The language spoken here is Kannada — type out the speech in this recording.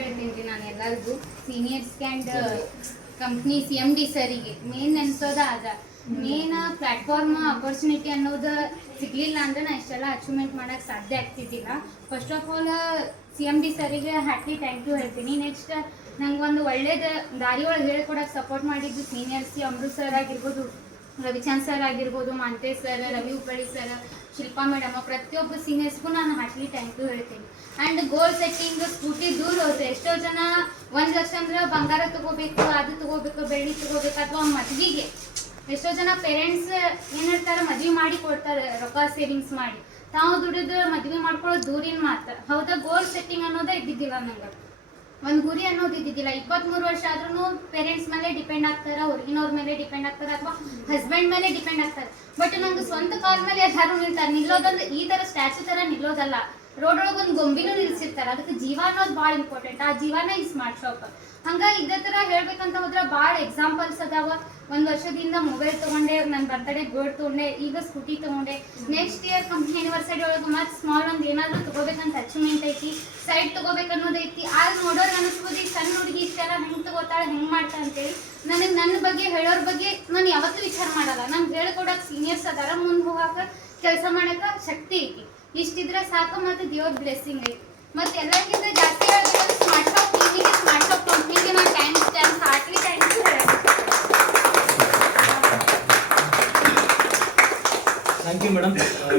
ಹೇಳ್ತೀನಿ ನಾನು ಎಲ್ಲರಿಗೂ ಸೀನಿಯರ್ಸ್ಗೆ ಆ್ಯಂಡ್ ಕಂಪ್ನಿ CMD ಸರಿಗೆ ಮೇನ್ ನೆನ್ಸೋದ ಅದ ಮೇನ್ ಪ್ಲಾಟ್ಫಾರ್ಮ್ ಅಪರ್ಚುನಿಟಿ ಅನ್ನೋದು ಸಿಗ್ಲಿಲ್ಲ ಅಂದ್ರೆ ನಾ ಇಷ್ಟೆಲ್ಲ ಅಚೀವ್ಮೆಂಟ್ ಮಾಡೋಕ್ಕೆ ಸಾಧ್ಯ ಆಗ್ತಿದ್ದಿಲ್ಲ. ಫಸ್ಟ್ ಆಫ್ ಆಲ್ CMD ಸರಿಗೆ ಹ್ಯಾಪಿ ಥ್ಯಾಂಕ್ ಯು ಹೇಳ್ತೀನಿ. ನೆಕ್ಸ್ಟ್ ನಂಗೆ ಒಂದು ಒಳ್ಳೇದು ದಾರಿ ಒಳಗೆ ಹೇಳ್ಕೊಡಕ್ಕೆ ಸಪೋರ್ಟ್ ಮಾಡಿದ್ದು ಸೀನಿಯರ್ಸ್ ಅಮೃತ್ ಸರ್ ಆಗಿರ್ಬೋದು, ರವಿಚಂದ್ ಸರ್ ಆಗಿರ್ಬೋದು, Manthesh sir, Ravi Uppalli sir, Shilpa madam, ಪ್ರತಿಯೊಬ್ಬ ಸೀನಿಯರ್ಸ್ಗೂ ನಾನು ಹಾರ್ಟ್ಲಿ ಥ್ಯಾಂಕ್ ಯು ಹೇಳ್ತೀನಿ. ಆ್ಯಂಡ್ ಗೋಲ್ ಸೆಟ್ಟಿಂಗ್ ಸ್ಕೂಟಿ ದೂರ ಹೋದ್ರೆ ಎಷ್ಟೋ ಜನ 1 ಲಕ್ಷ ಅಂದ್ರೆ ಬಂಗಾರ ತಗೋಬೇಕು, ಅದು ತಗೋಬೇಕು, ಬೆಳ್ಳಿ ತಗೋಬೇಕು, ಅಥವಾ ಮದುವೆಗೆ ಎಷ್ಟೋ ಜನ ಪೇರೆಂಟ್ಸ್ ಏನು ಹೇಳ್ತಾರೆ ಮದುವೆ ಮಾಡಿ ಕೊಡ್ತಾರೆ ರೊಕ್ಕ ಸೇವಿಂಗ್ಸ್ ಮಾಡಿ, ತಾವು ದುಡಿದು ಮದುವೆ ಮಾಡ್ಕೊಳ್ಳೋದು ದೂರಿನ ಮಾತು. ಹೌದಾ, ಗೋಲ್ ಸೆಟ್ಟಿಂಗ್ ಅನ್ನೋದೇ ಇದ್ದಿದ್ದಿಲ್ಲ ನಂಗೆ, ಒಂದು ಗುರಿ ಅನ್ನೋದು ಇದ್ದಿದ್ದಿಲ್ಲ. 23 ವರ್ಷ ಆದ್ರೂ ಪೇರೆಂಟ್ಸ್ ಮೇಲೆ ಡಿಪೆಂಡ್ ಆಗ್ತಾರೆ, ಹೊರಗಿನವ್ರ ಮೇಲೆ ಡಿಪೆಂಡ್ ಆಗ್ತಾರೆ, ಅಥವಾ ಹಸ್ಬೆಂಡ್ ಮೇಲೆ ಡಿಪೆಂಡ್ ಆಗ್ತಾರೆ. ಬಟ್ ನಂಗೆ ಸ್ವಂತ ಕಾಲ ಮೇಲೆ ಎಲ್ಲರೂ ನಿಲ್ತಾರೆ. ನಿಲ್ಲೋದಂದ್ರೆ ಈ ಥರ ಸ್ಟ್ಯಾಚು ಥರ ನಿಲ್ಲೋದಲ್ಲ, ರೋಡ್ ಒಳಗೆ ಒಂದು ಗೊಂಬಿನೂ ನಿಲ್ಸಿರ್ತಾರೆ. ಅದಕ್ಕೆ ಜೀವ ಅನ್ನೋದು ಭಾಳ ಇಂಪಾರ್ಟೆಂಟ್. ಆ ಜೀವನ ಈ ಸ್ಮಾರ್ಟ್ ಶಾಪ್. ಹಂಗೆ ಇದೇ ಥರ ಹೇಳ್ಬೇಕಂತ ಹೋದ್ರೆ ಭಾಳ ಎಕ್ಸಾಂಪಲ್ಸ್ ಅದಾವ. 1 ವರ್ಷದಿಂದ ಮೊಬೈಲ್ ತೊಗೊಂಡೆ, ನನ್ನ ಬರ್ತಡೇ ಗೋಲ್ಡ್ ತೊಗೊಂಡೆ, ಈಗ ಸ್ಕೂಟಿ ತೊಗೊಂಡೆ. ನೆಕ್ಸ್ಟ್ ಇಯರ್ ಕಂಪ್ನಿ ಆ್ಯನಿವರ್ಸರಿ ಒಳಗೆ ಮತ್ತೆ ಸ್ಮಾಲ್ ಒಂದು ಏನಾದರೂ ತೊಗೋಬೇಕಂತ ಅಚೀವ್ಮೆಂಟ್ ಐತಿ, ಸೈಡ್ ತೊಗೋಬೇಕನ್ನೋದೈತಿ. ಆಗ ನೋಡೋರು ಅನಿಸ್ಬೋದು ಈ ಸಣ್ಣ ಹುಡುಗಿ ಇಷ್ಟೆಲ್ಲ ಹೆಂಗೆ ತೊಗೋತಾಳೆ, ಹೆಂಗೆ ಮಾಡ್ತಾ ಅಂತೇಳಿ. ನನಗೆ ನನ್ನ ಬಗ್ಗೆ ಹೇಳೋರ ಬಗ್ಗೆ ನಾನು ಯಾವತ್ತೂ ವಿಚಾರ ಮಾಡಲ್ಲ. ನಂಗೆ ಹೇಳ್ಕೊಡಕ್ಕೆ ಸೀನಿಯರ್ಸ್ ಅದಾರ, ಮುಂದೆ ಹೋಗಾಕ ಕೆಲಸ ಮಾಡೋಕೆ ಶಕ್ತಿ ಐತಿ. ಇಷ್ಟಿದ್ರೆ ಸಾಕು, ಮತ್ತು ದೇವ್ರ ಬ್ಲೆಸ್ಸಿಂಗ್ ಐತಿ. ಮತ್ತು ಎಲ್ಲಕ್ಕಿಂತ ಜಾಸ್ತಿ ಹೇಳ್ಬೇಕಂದ್ರೆ ಸ್ಮಾರ್ಟ್ ಶಾಪ್ ಟೀಮಿಗೆ, ಸ್ಮಾರ್ಟ್ ಶಾಪ್ ಕಂಪ್ನಿಗೆ ನಾನು ಹಾರ್ಟ್ಲಿ ಥ್ಯಾಂಕ್ ಯು ಹೇಳಿ. Thank you madam.